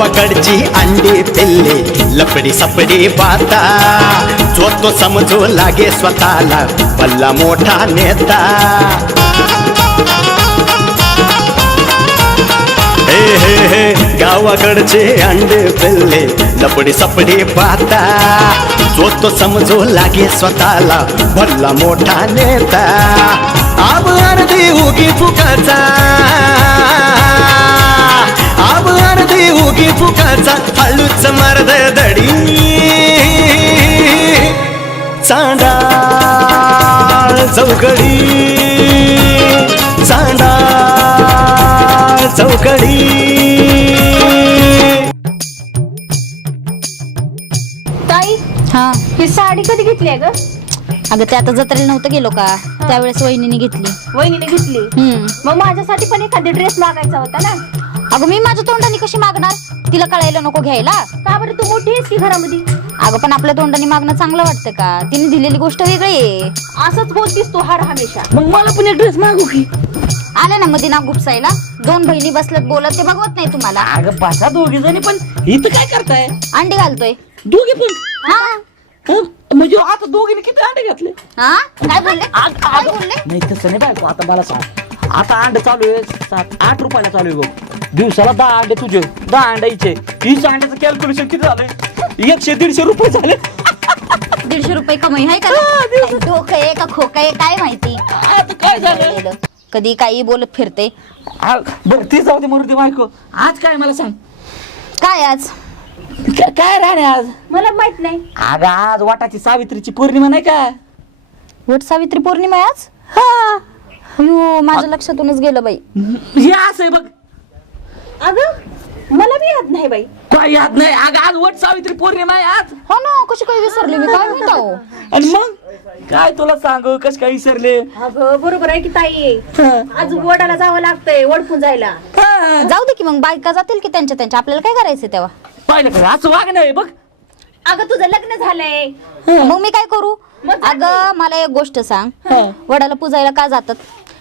गावाकडची अंडी पिल्ली लपडी सपडी बाता जो तो समजू लागे स्वतःला भल्ला मोठा नेता हे हे हे गावाकडचे अंडे पिल्ले लपडी सपडी बाता जो तो समजू लागे स्वतःला भल्ला मोठा नेता आब अर्धी उगी फुकाचा आब अर्धी उगी फुकाचा हळूच मर्द दडी चांडाळ चौकडी चांडाळ चौकडी ताई हा ही साडी कधी घेतली आहे ग? अगं ते आता जत्रेला नव्हतं गेलो का त्यावेळेस वहिनीने घेतली. वहिनीने घेतली. मग माझ्यासाठी पण एखादी ड्रेस मागायचा होता ना. अगं मी माझ्या तोंडाने कशी मागणार तिला कळायला नको घ्यायला. का बरं तू मोठी आहेस की घरामध्ये? अगं पण आपल्या तोंडाने मागणं चांगलं वाटतं का? तिने दिलेली गोष्ट वेगळी आहे. असंच बोलतीस तू हर हमेशा. मग मला पण एक ड्रेस मागू की? आले ना मध्ये नाक गुपसायला. दोन बहिणी बसल्यात बोलत ते बघवत नाही तुम्हाला. अगं बसा दोघी जणी पण इथं काय करताय? अंडी घालतोय. दोघी पण हा हं? म्हणजे आता दोघीने किती अंडे घातले? हा काय बोलले काय बोलले? नाही तसं नाही बायको आता मला सांग आता अंडे चालू आहे 7-8 रुपयाला चालू आहे बघ दिवसाला 10 अंडे तुझे 10 अंड्याचे 30 अंड्याचं कॅल्क्युलेशन किती झालंय 100-150 रुपये झाले 150 रुपये कमाई आहे का? डोकं आहे का खोकं आहे काय माहिती. आता काय झालं कधी काही बोलत फिरते. बघ ती जाऊ दे मरुदी बायको आज काय मला सांग काय आज काय राहणे आज? मला माहित नाही. अगं आज वाटाची सावित्रीची पौर्णिमा नाही का? वट सावित्री पौर्णिमा आहे आज. हा अयो माझ्या लक्षातूनच गेलं बाई. हे असं आहे बघ अगं मला बी याद नाही बाई. काय याद नाही अगं आज वट सावित्री पौर्णिमा आहे आज. हो ना कशी काय विसरली मी काय माहित अहो. आणि मग काय तुला सांगू कस काय विसरले? अगं बरोबर आहे की ताई. हं. आज वडाला जावं लागतंय वडपून जायला. हा. जाऊ दे की मग बायका जातील की त्यांच्या आपल्याला काय करायचं तेव्हा. पाहिलं का असं वागणं आहे बघ. अगं तुझं लग्न झालंय. मग मी काय करू? मग अगं मला एक गोष्ट सांग. हं. वडाला पूजायला का जातात?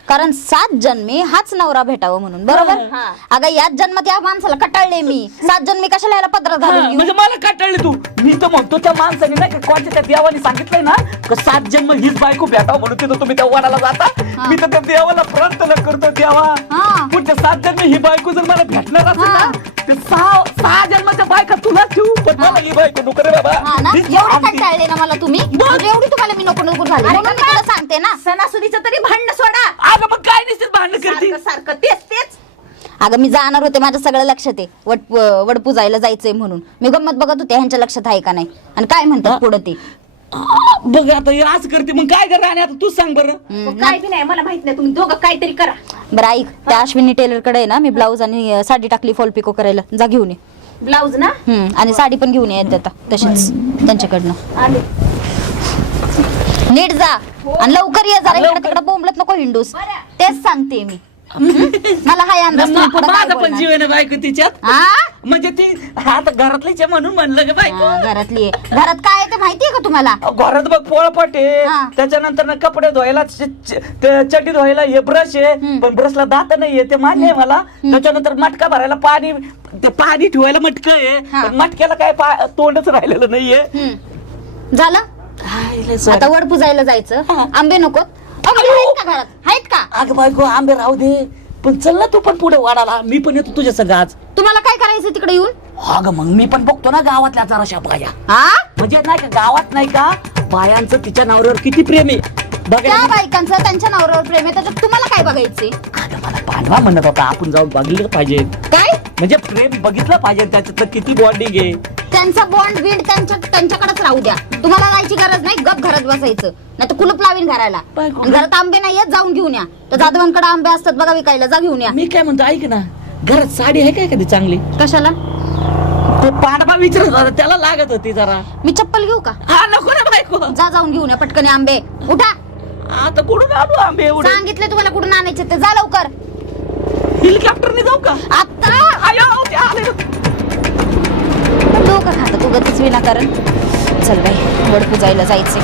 कारण 7 जन्मी हाच नवरा भेटावं म्हणून बरोबर. हा. अगं याच जन्मात या माणसाला कटाळले मी 7 जन्मी कशाला याला पदरात घालून घेऊ? म्हणजे मला काटाळली तू. मी तर म्हणतो त्या माणसाने नाही का कोणत्या त्या देवाने सांगितलंय ना का 7 जन्म हीच बायको भेटावं म्हणून तिथं तुम्ही त्या वडाला जाता. मी तर त्या देवाला प्रार्थना करतो देवा हा. पुढच्या 7 जन्म ही बायको जर मला भेटणार असेल हा. ना ते 6 जन्माच्या बायका तुला ठेवू पण मला ही बायको नको रे बाबा. हा ना हीच एवढं आमची. कंटाळले ना मला तुम्ही. म्हणजे एवढी तुम्हाला मी नको नको झाली म्हणून मी तुला सांगते ना. सणासुदीचं तरी भांडण सोडा. अगं मग काय नसते भांडण करते. सारखं सारखं तेच तेच. अगं मी जाणार होते माझं सगळं लक्षात आहे वड पूजायला जायचंय म्हणून मी गंमत बघत होते ह्यांच्या लक्षात आहे का नाही आणि काय म्हणतात पुढं ते. बघ आता हे असं करते मग काय कर आणि आता तूच सांग बरं. काय बी नाही मला माहित नाही. तुम्ही दोघं काहीतरी करा. बरं ऐक त्या अश्विनी टेलर कडे ना मी ब्लाऊज आणि साडी टाकली फॉल पिको करायला जा घेऊन ये. ब्लाऊज ना आणि साडी पण घेऊन ये आता तशीच त्यांच्याकडनं. आले. नीट जा आणि लवकर ये जरा इकडे तिकडे बोंबलत नको हिंडूस. तेच सांगते मी. मला हाय अंदाज तुम्ही पुढं काय माझा पण बोलणार. जीवन आहे बायको तिच्यात. हा? म्हणजे ती आता घरातलीच आहे म्हणून म्हणलं ग बायको. हा, घरातली आहे. घरात काय आहे ते माहितीये का तुम्हाला? घरात बघ पोळपाट आहे हा. त्याच्यानंतर ना कपडे धुवायला चटी धुवायला हे ब्रश आहे पण ब्रशला दात नाहीये ते मान्य आहे मला. त्याच्यानंतर मटका भरायला पाणी ते पाणी ठेवायला मटकं आहे हा. पण मटक्याला काय तोंडच राहिलेलं नाहीये. झालं आता वड पुजायला जायचं. आंबे नको आहेत का घरात? आहेत का? अगं बायको आंबे राहू दे पण चल ना तू पण पुढे वाढाला मी पण येतो तुझ्या संग आज. तुम्हाला काय करायचं तिकडे येऊन? अगं मग मी पण बघतो ना गावातल्या जराशा बाया हा म्हणजे नाही का गावात नाही का बायांचं तिच्या नवऱ्यावर किती प्रेम आहे त्या बघा. बायकांचं त्यांच्या नवऱ्यावर प्रेम आहे त्याच्यात तुम्हाला काय बघायचंय? अगं मला पांडवा म्हणत होता आपण जाऊन बघितलं पाहिजे काय म्हणजे प्रेम बघितलं पाहिजे त्याच्यात किती बॉन्डिंग आहे. त्यांचा बॉन्ड बिंड त्यांच्याकडेच राहू द्या. तुम्हाला जायची गरज नाही गप घरात बसायचं नाही तर कुलूप लावीन घराला. बायको. आणि घरात आंबे नाही येत जाऊन घेऊन या. तर जाधवांकडे आंबे असतात बघा विकायला जा घेऊन या. मी काय म्हणतो ऐक ना घरात साडी आहे काय कधी चांगली? कशाला? ते पांडवा विचारत होता त्याला लागत होती जरा. मी चप्पल घेऊ का? हा नको ना बायको. जा जाऊन घेऊन या पटकन आंबे. उठा आता कुठून आणू आंबे एवढे? सांगितले तुम्हाला कुठून आणायचे ते जा लवकर. हेलिकॉप्टरने जाऊ का? आता आयो ते आले. डोकं खात तू गतीच विनाकारण. चल बाई वड पुजायला जायचे.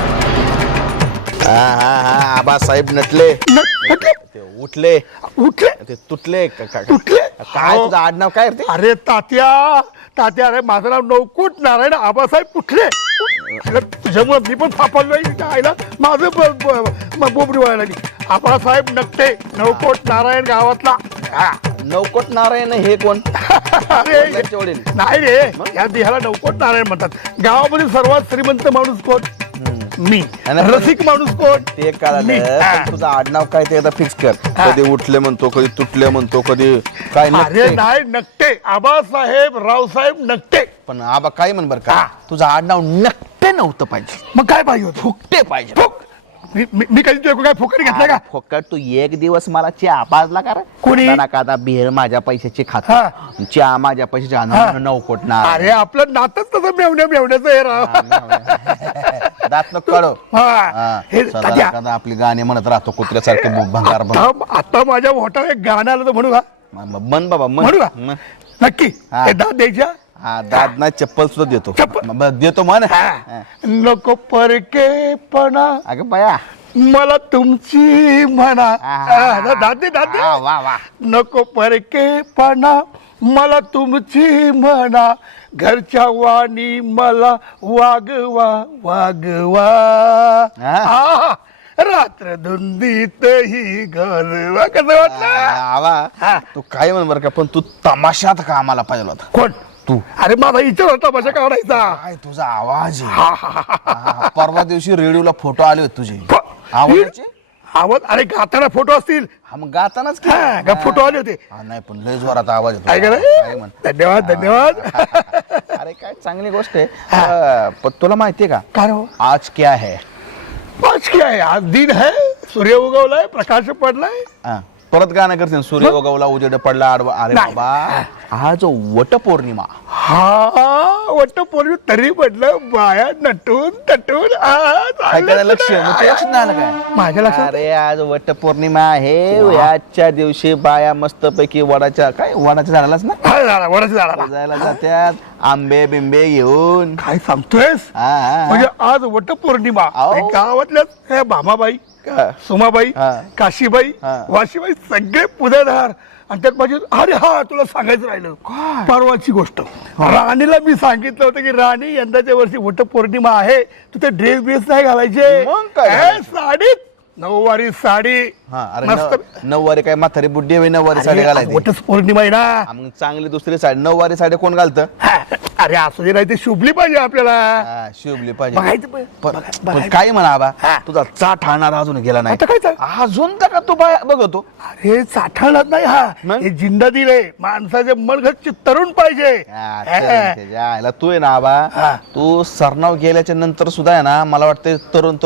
आबासाहेब नटले नटले ते उठले उठले ते तुटले तुटले काय तुझं आडनाव काय रे ते? अरे तात्या अरे माझं नाव नवकोट नारायण आबासाहेब कुठले अरे तुझ्यामुळे मी पण फापडलोय आईला माझं बोबडी व्हायला लागली आबासाहेब नकटे नवकोट नारायण गावातला हा. नवकोट नारायण हे कोण अरे वडिलांचे वडील. नाही रे या देहाला नवकोट नारायण म्हणतात गावामध्ये सर्वात श्रीमंत माणूस कोण मी आणि रसिक माणूस कोण ते कळालं मी. पण तुझं आडनाव काय ते एकदा फिक्स कर कधी उठले म्हणतो कधी तुटले म्हणतो कधी काय अरे नकटे. नाही नकटे आबासाहेब रावसाहेब नकटे पण आबा काय म्हण बर का हा. तुझं आडनाव नकटे नव्हतं पाहिजे मग काय पाहिजे होतं फुकटे पाहिजे फुक मी कधी तुला काय फुकट घेतला का फुकट तू एक दिवस मला चहा पाजला का रे? कोणी? कादा कादा बिहेर माझ्या पैशाची खात हा. चहा माझ्या पैशाची हा. आणून नवकोट नारायण. अरे आपलं नातच तसं मेवण्याचं हे राव दात नको काढू. हा. हा. हे सदा तात्या. एखादा आपली गाणी म्हणत राहतो कुत्र्यासारखे भंगार आता माझ्या मोठा एक गाणं आलं तर म्हणू का मन बाबा म्हणू का मन नक्की हा. हे दाद द्यायच्या हा दाद ना चप्पल सुद्धा देतो चप्पल? देतो मन हा. नको परकेपणा अगं बाया मला तुमची म्हणा दाद दे वा वा वा नको परकेपणा मला तुमची म्हणा घरच्या वाणी मला वागवा हा. आहा, रात्र धुंदीतही गरवा कसं वाटलं आवा हा. तू काय म्हण बर का पण तू तमाशात कामाला पाहिजे होता कोण तू अरे माझा विचार होता माझ्या काढायचा काय तुझा आवाज आहे. हा, परवा दिवशी रेडिओला फोटो आले होते तुझे आवाजाचे आवाज अरे गाताना फोटो असतील हा मग गातानाच की? हा, का फोटो आले होते हा, नाही पण लय जोरात आवाज येतो काय काय करे म्हण धन्यवाद धन्यवाद अरे काय चांगली गोष्ट आहे पण तुला माहितीये का काय हो आज क्या है आज क्या है आज दिन है सूर्य उगवलाय प्रकाश पडलाय हा, परत गाणं करते सूर्य उगवला उजेड पडला आडवा अरे नाही. बाबा आज वटपौर्णिमा हा वट पौर्णिमा तरी म्हटलं बाया नटून तटून काय करायला लक्ष मग तुझ्या लक्षात नाही आलं काय माझ्या लक्षात अरे आज वटपौर्णिमा आहे आजच्या दिवशी बाया मस्तपैकी वडाच्या झाडालाच ना हा, झाला, वडाच्या झाडाला जायला जात्यात आंबे बिंबे घेऊन काय सांगतोयस हा, हा. म्हणजे आज वट पौर्णिमा अहो. गावातल्याच हे भामाबाई हा. सुमाबाई हा. काशीबाई हा. वाशीबाई सगळे पुढेधार आणि त्यात माझी अरे हा तुला सांगायचं राहिलं परवाची गोष्ट राणीला मी सांगितलं होतं की राणी यंदाच्या वर्षी वट पौर्णिमा आहे तू ते ड्रेस नाही घालायचे मग काय हे, घालायचं? साडीत नऊवारी साडी हा अरे मस्त नऊवारी काय म्हातारी बुड्डी आहे नऊवारी साडी घालायची वटच पौर्णिमा आहे ना हा, मग चांगली दुसरी साडी नऊवारी साडी कोण घालतं हा, अरे असू दे नाही ते शुभली पाहिजे आपल्याला हा, शिवली पाहिजे बघायचं पण काय म्हणा आबा हा. तुझा चाट हाणार अजून गेला नाही आता काय चाल अजून तर का तू बाय बघतो अरे साठवणार नाही हा मग? हे जिंदा दिले माणसाचे मनगतचे तरुण पाहिजे हा, हा. चल त्याच्या आईला तू आहे ना हा. आबा तू सरनाव गेल्याच्या नंतर सुद्धा आहे ना मला वाटतं तरुण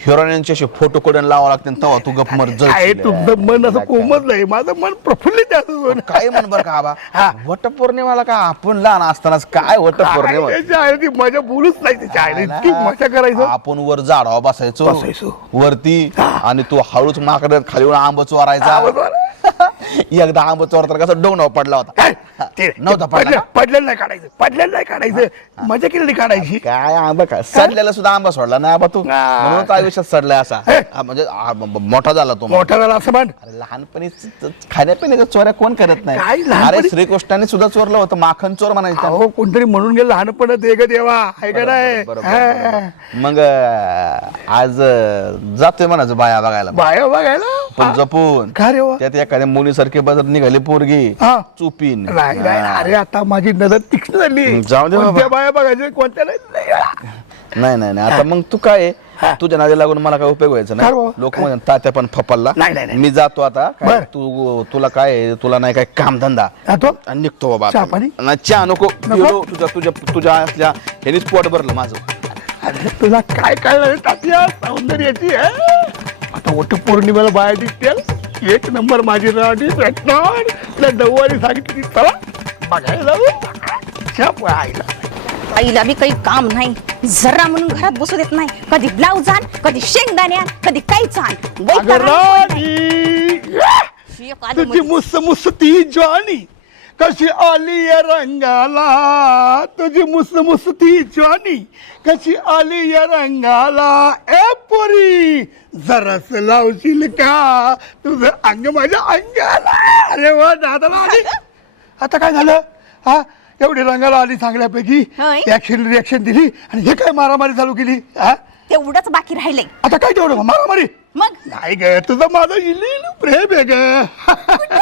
हिरोईनचे असे फोटो कडून लावा लागते तेव्हा तू गप मर काय तुमचं मन असं कोमजलंय माझं मन प्रफुल्लित आहे असं. काय म्हण बर का आबा हा. वटपौर्णिमाला का आपण लहान असतानाच काय वटपौर्णिमा काय त्याच्या आईला ती मजा बोलूच नाही त्याच्या आईला इतकी मजा करायचं आपण वर झाडावर बसायचो बसायचो. वरती आणि तू हळूच माकडत खाली येऊन आंब चोरायचा आवाज आला. एकदा आंब चोरता कसा डोंगरावर पडला होता काय? ते नव्हता पडला का? पडलेलं नाही काढायचं मजा केलेली काढायची काय आंबा काय सडलेला सुद्धा आंबा सोडला नाही आबा तू म्हणून तर आयुष्यात सडलाय असा हे. म्हणजे मोठा झाला तो मोठा झाला असं म्हण अरे लहानपणी खाण्यापिण्याच्या चोऱ्या कोण करत काय नाही लहानपणी? अरे श्रीकृष्णाने सुद्धा चोरलं होतं माखन चोर म्हणायचं अहो कोणतरी म्हणून गेलं लहानपण दे ग देवा आहे का नाही हा. मग आज जातोय म्हणायचं बाया बघायला बाया बघायला पण जपून का रे वा? त्यात एखाद्या मुलीसारखी बाजार निघाली पोरगी हा. चुपीन नाही नाही, अरे आता माझी नजर तीक्ष्ण झाली जाऊ दे बाबा. कोणत्या बाया बघायच्या कोणत्या नाही नाही आता मग तू काय तुझ्या नादी लागून मला काय उपयोग व्हायचा काय नाही बाबा? लोक म्हणतात तात्या पण फपलला नाही. मी जातो आता काय बर. तुला काय आहे? तुला नाही काय काम धंदा जातो? निघतो बाबा चहा पाणी? नाही, चहा नको पिलो तुझ्या असल्या ह्यानीच पोट भरलं माझं अरे तुला काय कळलं तात्या सौंदर्याची आता वट पौर्णिमेला बाया दिसतील एक नंबर माझी राणी भेटणार तुला नऊवारी सांगितली चला बघायला जाऊ आईला आईला बी काही काम नाही जरा म्हणून घरात बसू देत नाही कधी ब्लाऊज आण कधी शेंगदाणे आण कधी काहीच आण अगं वैताग आला. राणी शी, एक आलं तुझी मध्ये. मुस्स ती जॉनी कशी आली या रंगाला तुझी मुसमुसती ज्वानी, कशी आली या रंगाला ए पोरी, जरास लावशील का तुझं अंग माझ्या अंगाला. अरे वा दादाला आली. आता काय झालं हा, एवढी रंगाला आली चांगल्यापैकी, होय. ऍक्शन रिॲक्शन दिली आणि हे काय मारामारी चालू केली हा. तेवढंच बाकी राहिलंय. आता काय तेवढं मारामारी मग नाही ग, तुझं माझं इलेलं प्रेम आहे ग.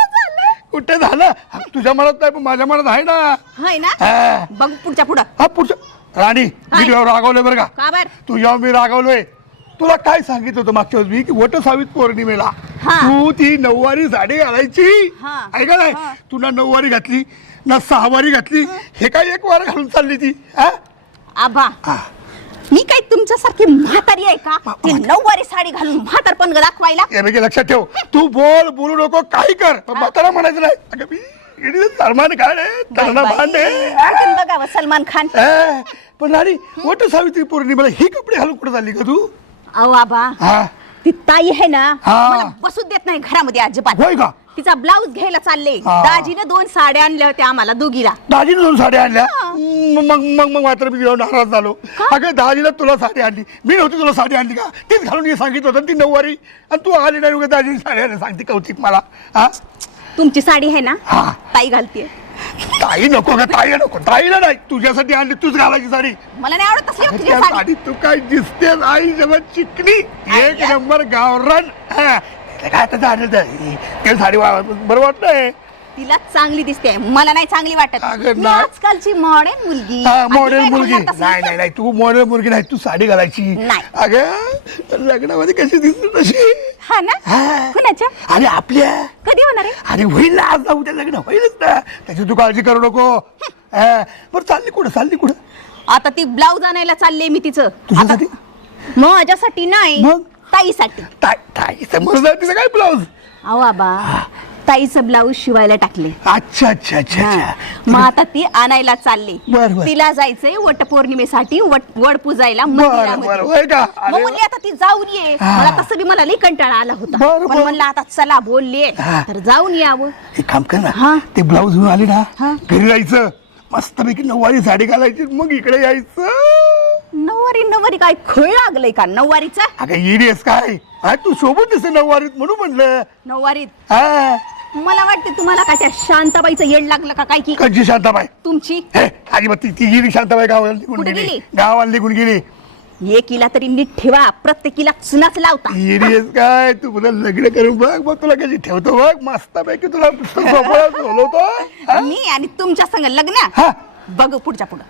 कुठे झालं तुझ्या मनात नाही पण माझ्या मनात आहे ना. होय ना. हा. बघ पुढच्या पुढं. हा पुढच्या राणी मी तुझ्यावर रागवलोय बरं का. का बर? तुझ्यावर मी रागवलोय. तुला काय सांगितलं होतं मागच्या वेळेस मी की वटसावित्री पौर्णिमेला हा. तू ती नऊवारी साडी घालायची. हा. ऐका नाही हा. तू ना नऊवारी घातली ना सहावारी घातली, हे काय एक वार घालून चालली ती हा. आबा मी काय तुमच्यासारखी म्हातारी आहे का ती नऊवारी साडी घालून म्हातारपण दाखवायला? हे बघ लक्षात ठेव, तू बोलू नको काही कर पण म्हातारा म्हणायचं नाही. अगं मी इडली सलमान खान आहे त्यांना भांडे. आपण बघावं सलमान खान. पण राणी वटसावित्री पौर्णिमेला ही कपडे घालून कुठे चालली का तू? अहो आबा हा ती ताई आहे ना हा. मला बसूच देत नाही घरामध्ये अजिबात. होय का? तिचा ब्लाऊज घ्यायला चालले. हा. दाजीने 2 साड्या आणल्या होत्या आम्हाला दोघीला. दाजीने 2 साड्या आणल्या. मग मग मग मात्र मी जेव्हा नाराज झालो. अगं दाजीला तुला साडी आणली, मी नव्हती तुला साडी आणली का? तीच घालून ये सांगितलं होतं ती नऊवारी आणि तू आली नाही उगा दाजीने साडी आणली सांगते कौतिक मला हा. तुमची साडी आहे ना हा. ताई घालते. ताई नको का? ताई नको, ताईला नाही तुझ्यासाठी आणली, तूच घालायची साडी. मला नाही आवडत असली तुझी त्या साडी. साडी तू काय दिसतेस आई जेव्हा चिकनी एक नंबर गावरान. हा. ते काय आता झालं ते साडी बरं वाटतंय. तिला चांगली दिसते, मला नाही चांगली वाटत. अगं मी नाही. आजकालची मॉडर्न मुलगी. मॉडेल आणि ती मुलगी काय घालत नाही असेल नाही नाही तू मॉडेल मुलगी नाही, तू साडी घालायची. नाही. अगं लग्नामध्ये कशी दिसते तशी. हा ना. हा. कुणाच्या? अरे आपल्या. कधी होणार आहे? अरे होईल ना, आज जाऊ लग्न होईलच ना, त्याची तू काळजी करू नको. बरं चालली कुठं? आता ती ब्लाऊज आणायला चालले मी तिचं. तुझ्यासाठी? आता- माझ्यासाठी नाही, मग? ताईसाठी. ताई समजलं तिचं काय ब्लाऊज. अहो आबा ताईचं ब्लाऊज शिवायला टाकले. अच्छा अच्छा अच्छा हा. अच्छा. मग आता ती आणायला चालली. बरं. तिला जायचंय वटपौर्णिमेसाठी वड पूजायला बरं मंदिरामध्ये. बरं होय का? मग म्हणली आता ती जाऊन ये. हा. मला तसं बी मला लई कंटाळा आला होता. बरं, पण बरं. म्हणलं आता चला बोलले हा. तर जाऊन यावं. एक काम कर हा. ना, ते ब्लाऊज घेऊन आली ना हा. घरी जायचं, मस्तपैकी नऊवारी साडी घालायची मग इकडे यायचं. नऊवारी काय खळ लागलंय का नऊवारीचा? अगं इडीएस काय तू सोबत दिसते नऊवारीत म्हणून म्हणलं. नऊवारीत हा. मला वाटते तुम्हाला काय त्या शांताबाईचं येड लागलं का काय की कशी शांताबाई? तुमची हे अजिबात ती गेली शांताबाई गावाला निघून कुठे गेली. गेली? गावाला निघून गेली. एकीला तरी नीट ठेवा, प्रत्येकीला चुनाच लावता. इडीएस काय तू मला लग्न करून बघ मग तुला कशी ठेवतो बघ मस्तपैकी तुला सोपळा बोलवतो. हा? मी आणि तुमच्या संग लग्न हा. बघू पुढच्या पुढं.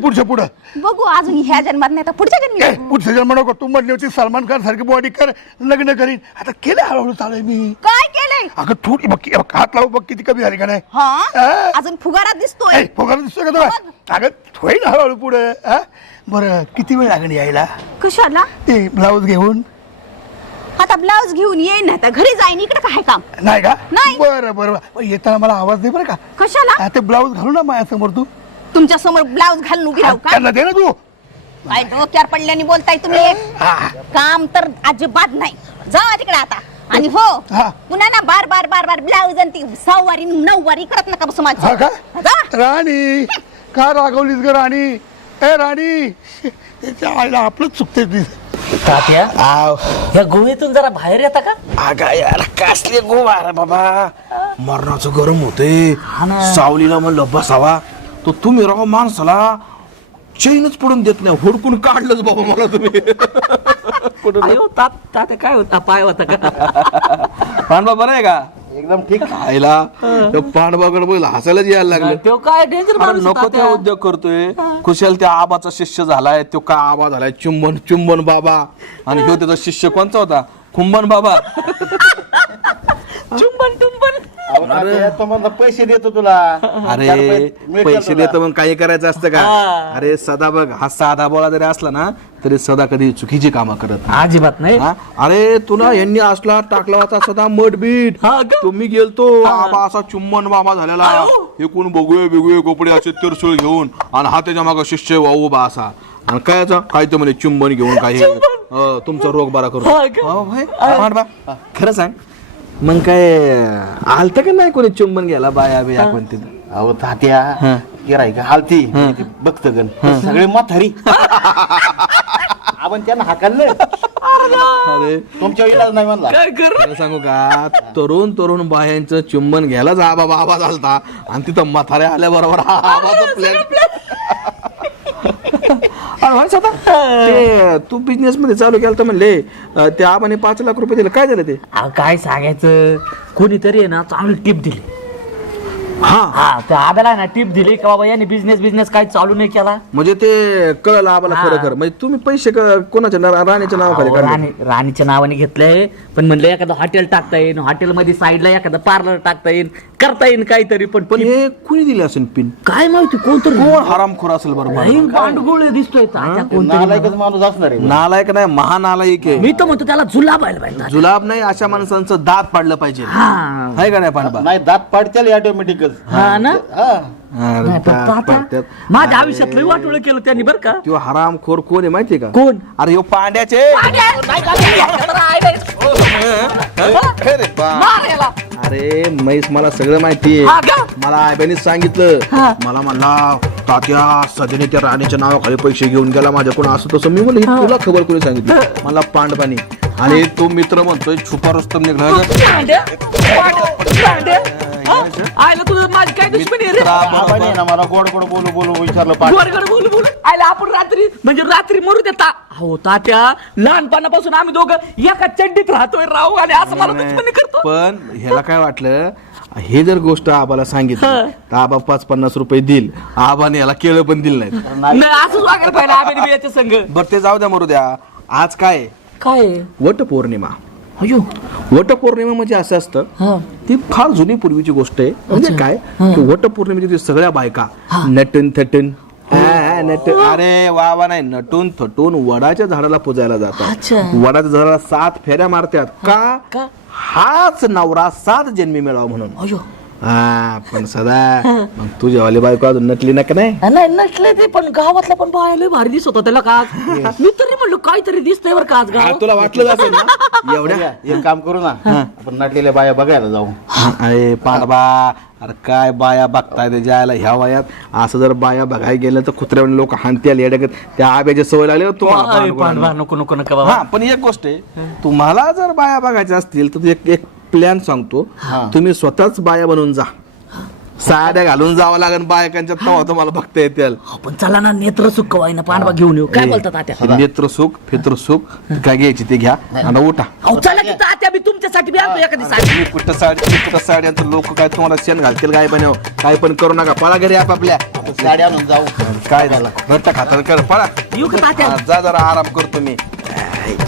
पुढच्या पुढं बघू अजून ह्या जन्मात नाही तर पुढच्या जन्मी. पुढच्या जन्म नको. तू म्हणली होती सलमान खान सारखी बॉडी कर लग्न करीन, आता केलं हळूहळू चालू मी. काय केलंय? अगं थोडी बघ हात लावू बघ किती कमी झाली का नाही. हा हा? अजून फुगारात दिसतोय. फुगारा दिसतोय का तुला? अगं होईल हळूहळू पुढे. बरं किती वेळ लागेल यायला कशाला? ते ब्लाऊज घेऊन? आता ब्लाऊज घेऊन येईन ना तर घरी जाईन. इकडे काय काम नाही का? नाही. बरं येताना मला आवाज दे बरं का. कशाला? ते ब्लाऊज घालू ना माझ्यासमोर तू. तुमच्या समोर ब्लाऊज घालून उभी राहू का? त्यांना दे ना तू. काय डोक्यावर पडल्याने बोलताय तुम्ही? हा. काम तर अजिबात नाही. जा तिकडे आता. आणि हो हा. पुन्हा ना बार बार बार बार ब्लाऊज आणि ती सहावारी नऊवारी करत नका बसू माझं. हा का? जा. राणी का रागवलीस ग राणी? ए राणी त्याच्या आईला आपलंच चुकते ती. तात्या ह्या गुहेतून जरा बाहेर येता का? अगा यार कसले गोवार बाबा, मरणाचं गरम होते. सावलीला म्हणलं बसावा तो तुम्ही राव माणसाला चैनच पडून देत नाही. हुडकून काढलंच बाबा मला तुम्ही. अयो, तात्या काय होता? पाय होता का? पांडवा बरं आहे का? एकदम ठीक खायला पांडवाकडे बघितलं हसायलाच यायला लागलं. तो काय डेंजर अरे माणूस नको तात्या. त्या उद्योग करतोय. कुशल त्या आबाचा शिष्य झालाय. तो काय आबा झालाय चुंबन बाबा. आणि ह्यो त्याचा शिष्य कोणचा होता? खुंबन बाबा. चुंबन टुंबन. पैसे देतो तुला. अरे पैसे देतो मग काही करायचं असतं का? अरे सदा बघ हा साधा बोळा जरी असला ना तरी सदा कधी चुकीची कामं करत नाही. अजिबात नाही. हा? अरे तुला यांनी असला टाकला होता सदा मडबीट. हा का? तुम्ही गेलतो आबा असा चुंबन बाबा झालेला. एकूण बघूये कपडे असे तिरसुळ घेऊन आणि हा त्याच्या मागा शिष्य वाहू बा असा. आणि काय तर म्हणे चुंबन घेऊन काही तुमचा रोग बरा करू. हा का? खरं सांग मग काय आलत का नाही कोणी चुंबन घ्यायला बाया बिया कोणती अहो तात्या गिराईक हालती बघत गण सगळे म्हातारी आपण त्यांना हाकललं अरे तुमच्या इलाज नाही म्हणला काय कर खरं सांगू का तरुण बायांचं चुंबन घ्यायला जा बाबा आवाज आलता आणि तिथं म्हाताऱ्या आल्याबरोबर हा आवाज प्लॅन ते तू बिझनेस मध्ये चालू केलं तर म्हणले त्या आबाने 5 लाख रुपये दिले काय झालं ते काय सांगायचं कोणीतरी आहे ना चांगली टिप दिली हा त्या आब्याला ना टिप दिली का बाबा याने बिझनेस काय चालू नाही केला म्हणजे ते कळलं आबाला खरं खरं म्हणजे तुम्ही पैसे कोणाच्या राणीच्या नावाखाली काढले राणीच्या नावाने घेतलंय पण म्हणलं एखादं हॉटेल टाकता येईल हॉटेलमध्ये साईडला एखादं पार्लर टाकता येईल करता येईल काहीतरी पण पण हे कुणी दिले असेल पिन काय माहिती कोणतरी कोण हरामखोर असेल बरोबर पांडगोळ दिसतोय तात्या कोणतरी. नालायकच माणूस असणार आहे नालायक नाही महानालायक आहे मी तर म्हणतो त्याला जुलाबायला पाहिजे जुलाब नाही अशा माणसांचं दात पाडलं पाहिजे आहे का नाही पांडबा नाही दात पाडत्याल ऑटोमॅटिकच हा ना अरे नाही, पण दात तात्या, पाडत्यात. माझ्या आयुष्यात लय वाटोळं केलं त्यांनी बरं का तो हरामखोर कोण आहे माहितीये का कोण अरे ह्यो पांड्याचे अरे बा. अरे म्हैस मला सगळं माहितीये हा का? मला आयबानीच सांगितलं मला म्हणला तात्या सध्याने त्या राणीच्या नावाखाली पैसे घेऊन गेला माझ्याकडून असं तसं मी म्हणलं तुला खबर कोणी सांगितलं मला पांडपानी आणि तो मित्र म्हणतोय छुपा रुस्तम निघाला आयला तुझं माझी काय दुश्मनी आहे रे आपण आहे ना मला गोड गोड बोलू बोलू विचारलं गोरगड बोलू बोलू आयला आपण रात्री मरू देता हो तात्या लहानपणापासून आम्ही दोघं एका चड्डीत राहतोय राहू आणि असं मला दुश्मनी करतो पण ह्याला काय वाटलं हे जर गोष्ट आबाला सांगितलं तर आबा 5-50 रुपये देईल आबाने याला केळं पण दिलं नाही नाही असंच वागायला पाहिजे आम्ही बियाच्या संघ बरं ते जाऊ द्या मरू द्या आज काय आहे? काय वट पौर्णिमा अयो वट पौर्णिमा म्हणजे असं असतं ती फार जुनी पूर्वीची गोष्ट आहे म्हणजे काय की वट पौर्णिमेची दिवशी सगळ्या बायका नटून थटून अरे वा नाही नटून थटून वडाच्या झाडाला पुजायला जातात वडाच्या झाडाला 7 फेऱ्या मारतात का हाच नवरा 7 जन्मी मिळावा म्हणून अयो हा पण सदा मग तुझ्यावाली बायको अजून नटली ना का नाही नाही नसले ते पण गावातला पण बायला भारी दिसत होता त्याला का मी तरी म्हणलो काहीतरी दिसतंय बरं का आज हा, गाव तुला वाटलं असं ना एवढ्या एक काम करू ना आपण नटलेल्या बाया बघायला जाऊ अरे पांडबा अरे काय बाया बघताय ते जायला ह्या वयात असं जर बाया बघायला गेलं तर कुत्र्यावर लोक हानतील येड्यागत त्या आब्याची सवय लागली तुम्हाला नको नको नका बाबा हा पण एक गोष्ट आहे तुम्हाला जर बाया बघायच्या असतील तर एक प्लॅन सांगतो तुम्ही स्वतःच बाया बनून जा साड्या घालून जावं लागेल बायकांच्या तेव्हा तुम्हाला बघता येतील पण चला ना नेत्र सुख कवाय ना पांडवा घेऊन येऊ काय बोलतात तात्या नेत्र सुख फित्र सुख काय घ्यायची ते घ्या आणि उठा अहो चला की तात्या मी तुमच्यासाठी बी आणतो एखादी साडी कुठं साड्यांचं लोक काय तुम्हाला शेण घालतील काय पण काय पण करू नका पळा घरी आपापल्या साड्या आणून जाऊ काय झालं रट्टा खाता कर पळा येऊ का तात्या जा जरा आराम करतो मी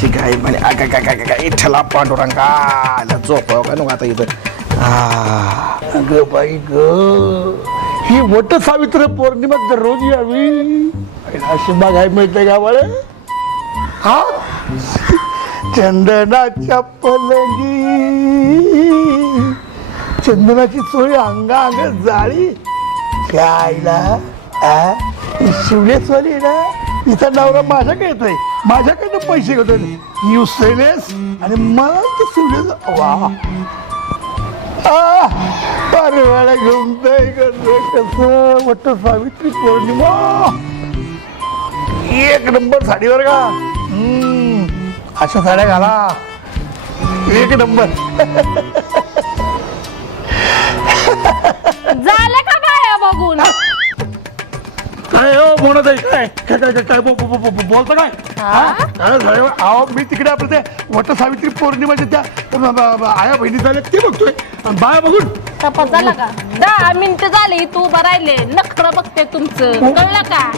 काय म्हणे काय इठला पांडुरंगा झोपाव काय नको आता इथं ग बाई ग ही वट सावित्र पौर्णिमा दररोज यावी अशी बघायला मिळते का मला हा चंदनाच्या पलंगी चंदनाची चोळी अंगा अंग जाळी प्यायला शिवलेचवाली ना तिचा नवरा माझ्याकडे येतोय माझ्याकडनं पैसे घेतोय यू सेलेस आणि मला तर शिवलेच वा पारेवाला घेऊन जाय कसं वट सावित्री पौर्णिमा एक नंबर साडीवर का अशा साड्या घाला एक नंबर झालं का बाया बघून काय हो म्हणत आहे काय काय काय काय बोलतो काय अहो मी तिकडे आपलं ते वट सावित्री पौर्णिमाच्या त्या आया बहिणी झाल्या ते बघतोय आणि बाया बघून तपास झाला का 10 मिनिटं झाली तू उभं राहिले नखरं बघते तुमचं कळलं का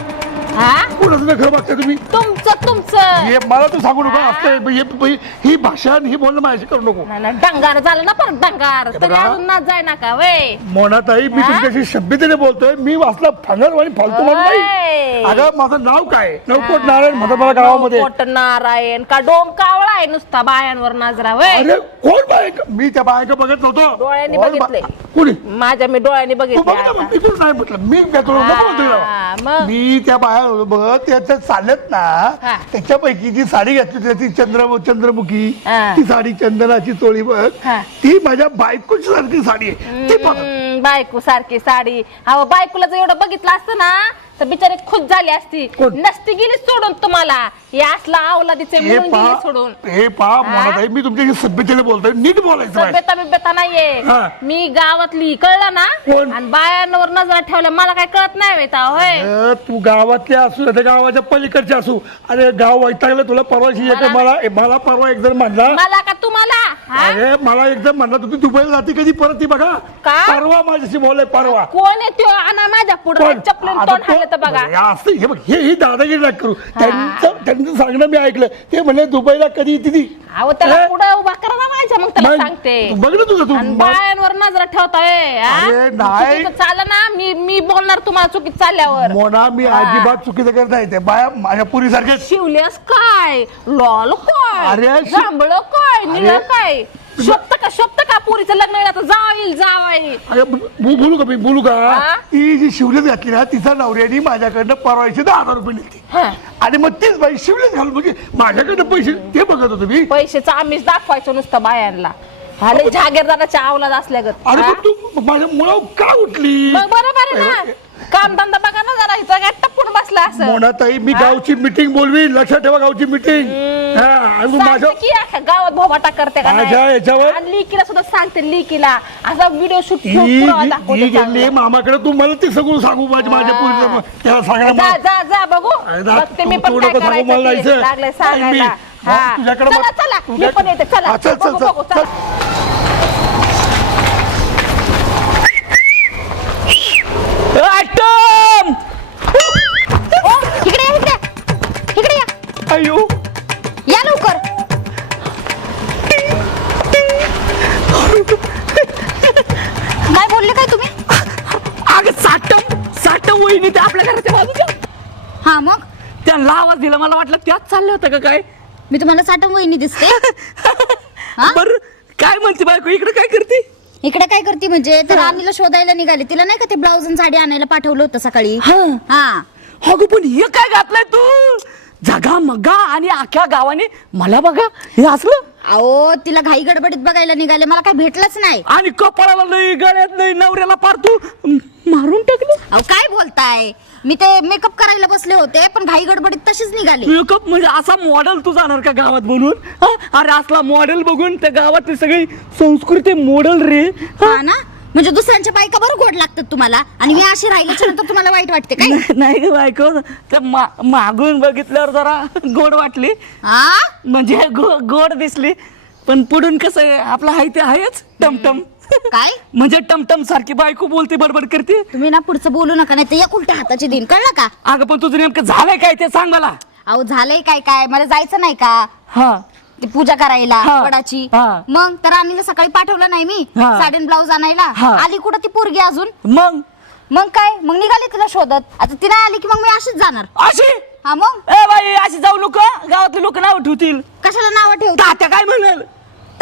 हा कोणाचं खरं बघताय तुम्ही तुमचं हे मला तू सांगू नका असं ही भाषा आणि ही बोलणं माझ्याशी करू नको नाही ना डंगार झालं ना पण डंगार तरी अजून ना जाय ना का वय मोनाताई मी तुमच्याशी सभ्यतेने बोलतोय मी वाचला फांगर आणि फालतू म्हणून नाही अगं माझं नाव काय नवकोट नारायण म्हातारपाडा गावामध्ये कोट नारायण का डोंग कावळा आहे नुसता बायांवर नाजरा वय अरे कोण बायक मी त्या बायका बघत नव्हतो डोळ्यांनी कोण बघितले. कुणी माझ्या मी डोळ्याने तू बघितले बघ ना आता. मग मी तुला नाही म्हटलं मी काय तुला नको हा, म्हणतोय मग? मी त्या बाया होतो बघ त्याच्यात चालत ना हा. त्याच्यापैकी जी साडी घातली होती ती चंद्रमुखी हा. ती साडी चंदनाची चोळी बघ हा. ती माझ्या बायकोची सारखी साडी आहे ती बघ. बायको सारखी साडी अहो बायकोला जर एवढं बघितलं असतं ना तर बिचारी खुश झाली असती कोण? नसती गेली सोडून तुम्हाला हे असला अवलादीचे हे म्हणून गेली पहा सोडून हे पहा म्हणत आहे मी तुमच्याशी सभ्यतेने बोलतोय नीट बोलायचं बाई. सभ्यता बिभ्यता नाहीये हा. मी गावातली कळलं ना कोण? आणि बायांवर नजर ठेवलं मला काय कळत नाही बेटा होय तू गावातले असू त्या गावाच्या पलीकडचे असू अरे गाव वैतागलं तुला परवाशी एक मला परवा एक जण म्हणला मला का तुम्हाला हा? अरे मला एकदम म्हणला तू दुबईला जाते कधी परत ती बघा का? परवा माझ्याशी बोलय परवा कोण आहे त्यो आणा माझ्या पुढे कोण? चपलीन आता तोंड तो- हाणलं तर बघा अरे असं हे बघ ही दादागिरी नका करू त्यांचं सांगणं मी ऐकलं ते म्हणले दुबईला कधी येते ती अहो त्याला हे? पुढे उभा करा ना माझ्या मग त्याला मग सांगते बघ ना तुझं तू आणि मग. बायांवर नजर ठेवताय हा? अरे नाही. चुकीचं चाललं ना मी बोलणार तुम्हाला चुकीत चालल्यावर मोना मी अजिबात चुकीचं करत नाही ते बाया माझ्या पुरी सारखे शिवलेस काय लॉल काय अरे जांभळ काय निळ अरे. काय शोभत का पुरीचं लग्न आहे आता जावाई अरे बोलू का मी बोलू का हा? ती जी शिवलेच घातली ना तिचा नवऱ्याने माझ्याकडनं परवायचे 10,000 रुपये नेते हा. आणि मग तीच बाई शिवलेच घालून म्हणजे माझ्याकडनं पैसे ते बघत होतो मी पैशाचं आम्हीच दाखवायचो नुसतं बायांना आले जागीरदाराच्या आवलाद असल्यागत अरे हा? पण तू माझ्या मुळावर का उठली मग बरोबर आहे ना काम धंदा बघा ना जरा इथं काय टपून बसला असं मोनाताई मी हा? गावची मीटिंग बोलवी लक्षात ठेवा गावची मीटिंग माझ्या सांगते की अख्ख्या गावात भोबाटा करते का माझ्या नाही? याच्यावर- आणि लिकीला सुद्धा सांगते लिकीला असा व्हिडिओ शूट ती पुरावा ती दाखवते गेली चांगला. मामाकडे तू मला ते सगळं सांगू माझ्या पुरीचं त्याला जा सांगायला जा जा बघू अरे ना, बघते मी तू- पण तू काय नको सांगू मला करायचं ते. जायचं. लागलंय नाही, मी- सांगायला हा. तुझ्याकडे चला मग- चला मी तुझ्या- पण येते चला हा, चल, चल, बघू, चल, बघू, चला. आटम ओ, इकडे या, इकडे या अयो या लवकर काय बोलले काय तुम्ही अगं साठम वहिनी ते आपल्या घराच्या बाजूच्या हा मग त्यांना आवाज दिला मला वाटलं त्याच चाललं होतं का काय मी तुम्हाला साठम वहिनी दिसते हा? बर काय म्हणते बायको इकडे काय करते इकडे काय करते म्हणजे तर राणीला शोधायला निघाली तिला नाही का ते ब्लाऊज आणि साडी आणायला पाठवलं होतं सकाळी हा अगं पण हे काय घातलंय तू जगा मगा आणि अख्ख्या गावाने मला बघा हे असलं अहो तिला घाई गडबडीत बघायला निघाले मला काय भेटलंच नाही आणि कपाळाला लई गळ्यात लई नवऱ्याला पार तू मारून टाकलं अहो काय बोलताय मी ते मेकअप करायला बसले होते पण घाई गडबडीत तशीच निघाली मेकअप म्हणजे असा मॉडेल तू जाणार का गावात बोलून हा? अरे असला मॉडेल बघून त्या गावातली सगळी संस्कृती मॉडेल रे हा? हा ना म्हणजे दुसऱ्यांच्या बायका बरं गोड लागतात तुम्हाला आणि मी अशी राहिल्याच्या नंतर तुम्हाला वाईट वाटते काय नाही ग बायको त्या मागून बघितल्यावर जरा गोड वाटली हा म्हणजे गोड दिसली पण पुढून कसं आहे आपलं हाय ते आहेच टमटम काय म्हणजे टमटम सारखी बायको बोलते बडबड करते तुम्ही ना पुढचं बोलू नका नाही तर या उलट्या हाताचे दिन कळलं का अगं पण तुझं नेमकं झालंय काय ते सांग मला अहो झालंय काय काय मला जायचं नाही का हा ती पूजा करायला हा. वडाची हा. मग तर राणीला सकाळी पाठवलं नाही मी हा. साडीन ब्लाऊज आणायला हा. आली कुठं ती पोरगी अजून मग काय मग निघाली तिला शोधत आता ती नाही आली की मग मी अशीच जाणार अशी हा मग ए बाई अशी जाऊ नको गावातले लोक नाव ठेवतील कशाला नाव ठेवता तात्या काय म्हणाल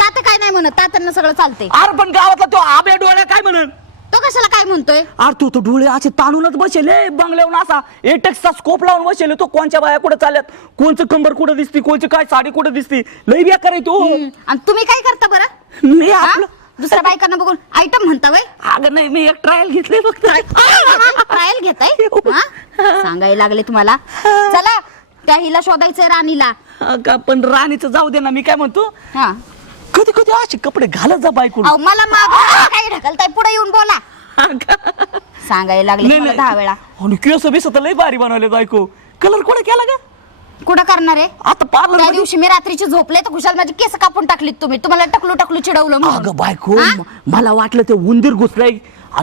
तात्या काय नाही म्हणत तात्यांना सगळं चालतंय अरे पण गावातला तो आबे डोळ्या काय म्हणाल तो कशाला काय म्हणतोय अरे तू तो डोळे असे ताणूनच बसेल बंगल्यावर असा एटेक्सचा स्कोप लावून बसेल तो कोणच्या बाया कुठे चालल्यात कोणचं कंबर कुठं दिसती कोणची काय साडी कुठं दिसती लई बेकार आहे तू आणि तुम्ही काय करता बरं मी हा? आपलं दुसऱ्या बायकांना बघून आयटम म्हणता वय अगं नाही मी एक ट्रायल घेतले फक्त ट्रायल घेताय हा? सांगायला लागले तुम्हाला चला त्या हिला शोधायचंय राणीला अगं, पण राणीचं जाऊ दे ना मी काय म्हणतो हा कधी कधी असे कपडे घालत जा बायको अहो मला माग काय ढकलताय पुढे येऊन बोला सांगायला लागले तुम्हाला 10 वेळा आणि केस बिस तर लई भारी बनवले बायको कलर कोणा केला का कुठं करणार आहे आता पार्लर त्या दिवशी मी रात्रीची झोपले तर खुशाल माझी केस कापून टाकलीत तुम्ही तुम्हाला टकलू टकलू चिडवलं म्हणून. अगं बायको हा? मला वाटलं ते उंदीर घुसलाय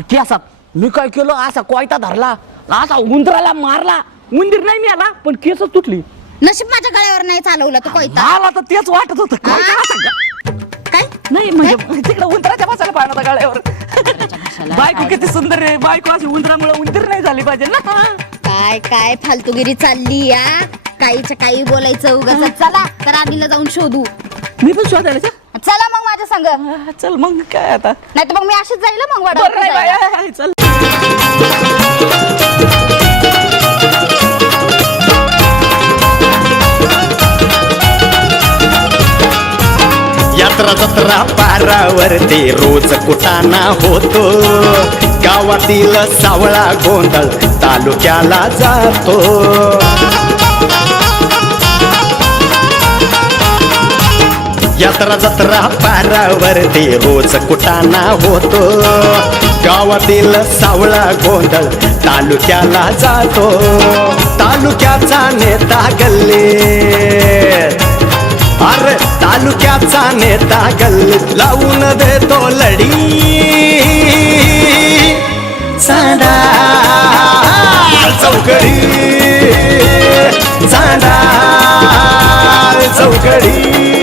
केसात मी काय केलं असा कोयता धरला असा उंदराला मारला उंदीर नाही मी आला पण केसच तुटली नशीब माझ्या गळ्यावर नाही चालवलं तो कोयता मला तर तेच वाटत होतं हा? कोयता असा ग- काय नाही म्हणजे तिकडे उंदराच्या बसायला पाहिजे होता गळ्यावर घशाला बायको काय? किती सुंदर आहे बायको अशी उंदरामुळे उंदीर नाही झाली पाहिजे ना काय काय फालतूगिरी चालली या काहीच्या काही बोलायचं उगाच चला तर राणीला जाऊन शोधू मी पण शोधायला जा. चला मग माझ्या संग चल मग काय आता नाही तर मग मी अशीच जाईल ना मग बरं नाही वडा बाई, चल जत्रा पारावरती रोज कुटाणा होतो गावातील सावळा गोंधळ तालुक्याला जातो यात्रा जत्रा पारावरती रोज कुटाणा होतो गावातील सावळा गोंधळ तालुक्याला जातो तालुक्याचा नेता गल्लीत अरे तालुक्याचा नेता गल्लीत लावून देतो लढी चांडा चौकडी चांडा चौकडी